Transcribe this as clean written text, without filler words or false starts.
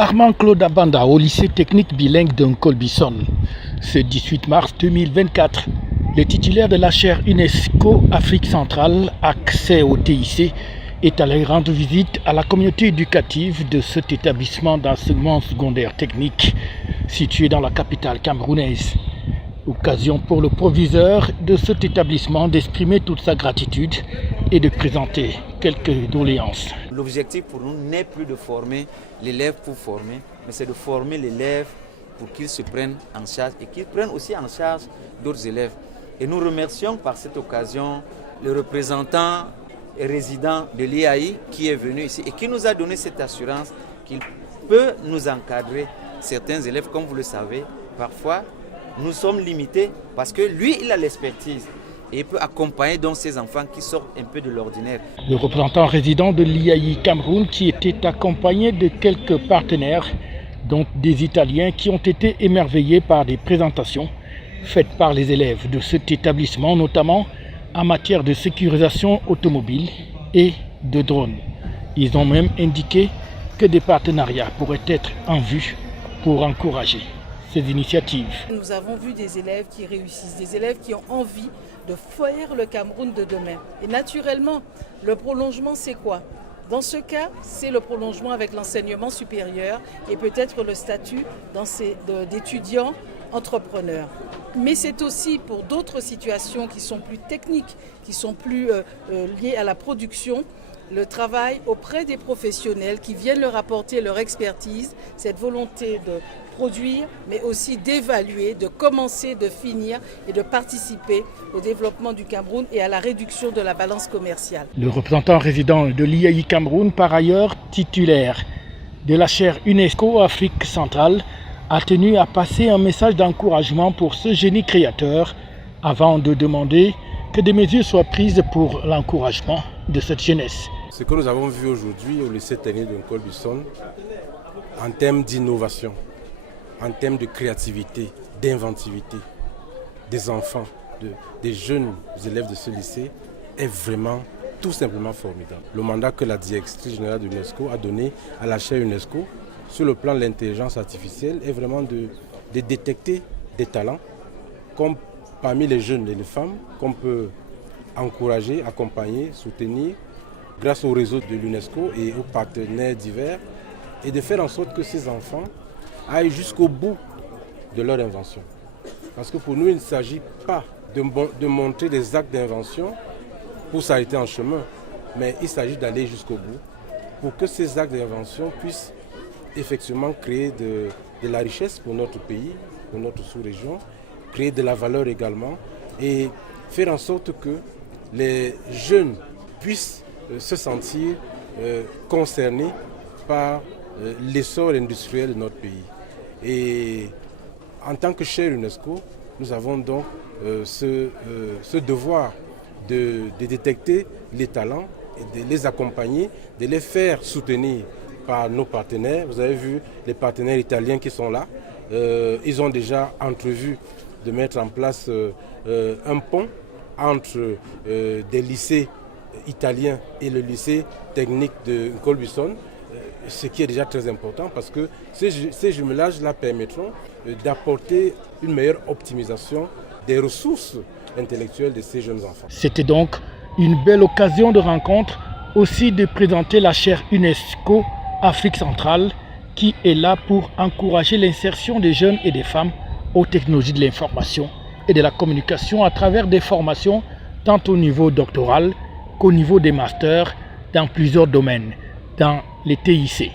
Armand Claude Abanda au lycée technique bilingue de Nkolbison. Ce 18 mars 2024, le titulaire de la chaire UNESCO Afrique centrale, accès au TIC, est allé rendre visite à la communauté éducative de cet établissement d'enseignement secondaire technique situé dans la capitale camerounaise. Occasion pour le proviseur de cet établissement d'exprimer toute sa gratitude et de présenter quelques doléances. L'objectif pour nous n'est plus de former l'élève pour former, mais c'est de former l'élève pour qu'il se prenne en charge et qu'il prenne aussi en charge d'autres élèves. Et nous remercions par cette occasion le représentant et résident de l'IAI qui est venu ici et qui nous a donné cette assurance qu'il peut nous encadrer certains élèves. Comme vous le savez, parfois nous sommes limités parce que lui, il a l'expertise. Et il peut accompagner donc ces enfants qui sortent un peu de l'ordinaire. Le représentant résident de l'IAI Cameroun qui était accompagné de quelques partenaires, dont des Italiens qui ont été émerveillés par des présentations faites par les élèves de cet établissement, notamment en matière de sécurisation automobile et de drones. Ils ont même indiqué que des partenariats pourraient être en vue pour encourager ces initiatives. Nous avons vu des élèves qui réussissent, des élèves qui ont envie de faire le Cameroun de demain. Et naturellement, le prolongement, c'est quoi? Dans ce cas, c'est le prolongement avec l'enseignement supérieur et peut-être le statut d'étudiant entrepreneur. Mais c'est aussi pour d'autres situations qui sont plus techniques, qui sont plus liées à la production, le travail auprès des professionnels qui viennent leur apporter leur expertise, cette volonté de produire, mais aussi d'évaluer, de commencer, de finir et de participer au développement du Cameroun et à la réduction de la balance commerciale. Le représentant résident de l'IAI Cameroun, par ailleurs titulaire de la chaire UNESCO Afrique centrale, a tenu à passer un message d'encouragement pour ce génie créateur avant de demander que des mesures soient prises pour l'encouragement de cette jeunesse. Ce que nous avons vu aujourd'hui au lycée technique de Nkolbison, en termes d'innovation, en termes de créativité, d'inventivité des enfants, des jeunes élèves de ce lycée, est vraiment tout simplement formidable. Le mandat que la directrice générale de l'UNESCO a donné à la chaire UNESCO sur le plan de l'intelligence artificielle est vraiment de détecter des talents comme parmi les jeunes et les femmes qu'on peut encourager, accompagner, soutenir grâce au réseau de l'UNESCO et aux partenaires divers et de faire en sorte que ces enfants aillent jusqu'au bout de leur invention. Parce que pour nous, il ne s'agit pas de montrer des actes d'invention pour s'arrêter en chemin, mais il s'agit d'aller jusqu'au bout pour que ces actes d'invention puissent effectivement créer de la richesse pour notre pays, pour notre sous-région, créer de la valeur également et faire en sorte que les jeunes puissent se sentir concernés par l'essor industriel de notre pays. Et en tant que chaire UNESCO, nous avons donc ce devoir de détecter les talents, et de les accompagner, de les faire soutenir par nos partenaires. Vous avez vu les partenaires italiens qui sont là. Ils ont déjà entrevu de mettre en place un pont entre des lycées italiens et le lycée technique de Nkolbison, ce qui est déjà très important parce que ces jumelages-là permettront d'apporter une meilleure optimisation des ressources intellectuelles de ces jeunes enfants. C'était donc une belle occasion de rencontre, aussi de présenter la chaire UNESCO Afrique centrale qui est là pour encourager l'insertion des jeunes et des femmes aux technologies de l'information et de la communication à travers des formations tant au niveau doctoral qu'au niveau des masters dans plusieurs domaines, dans les TIC.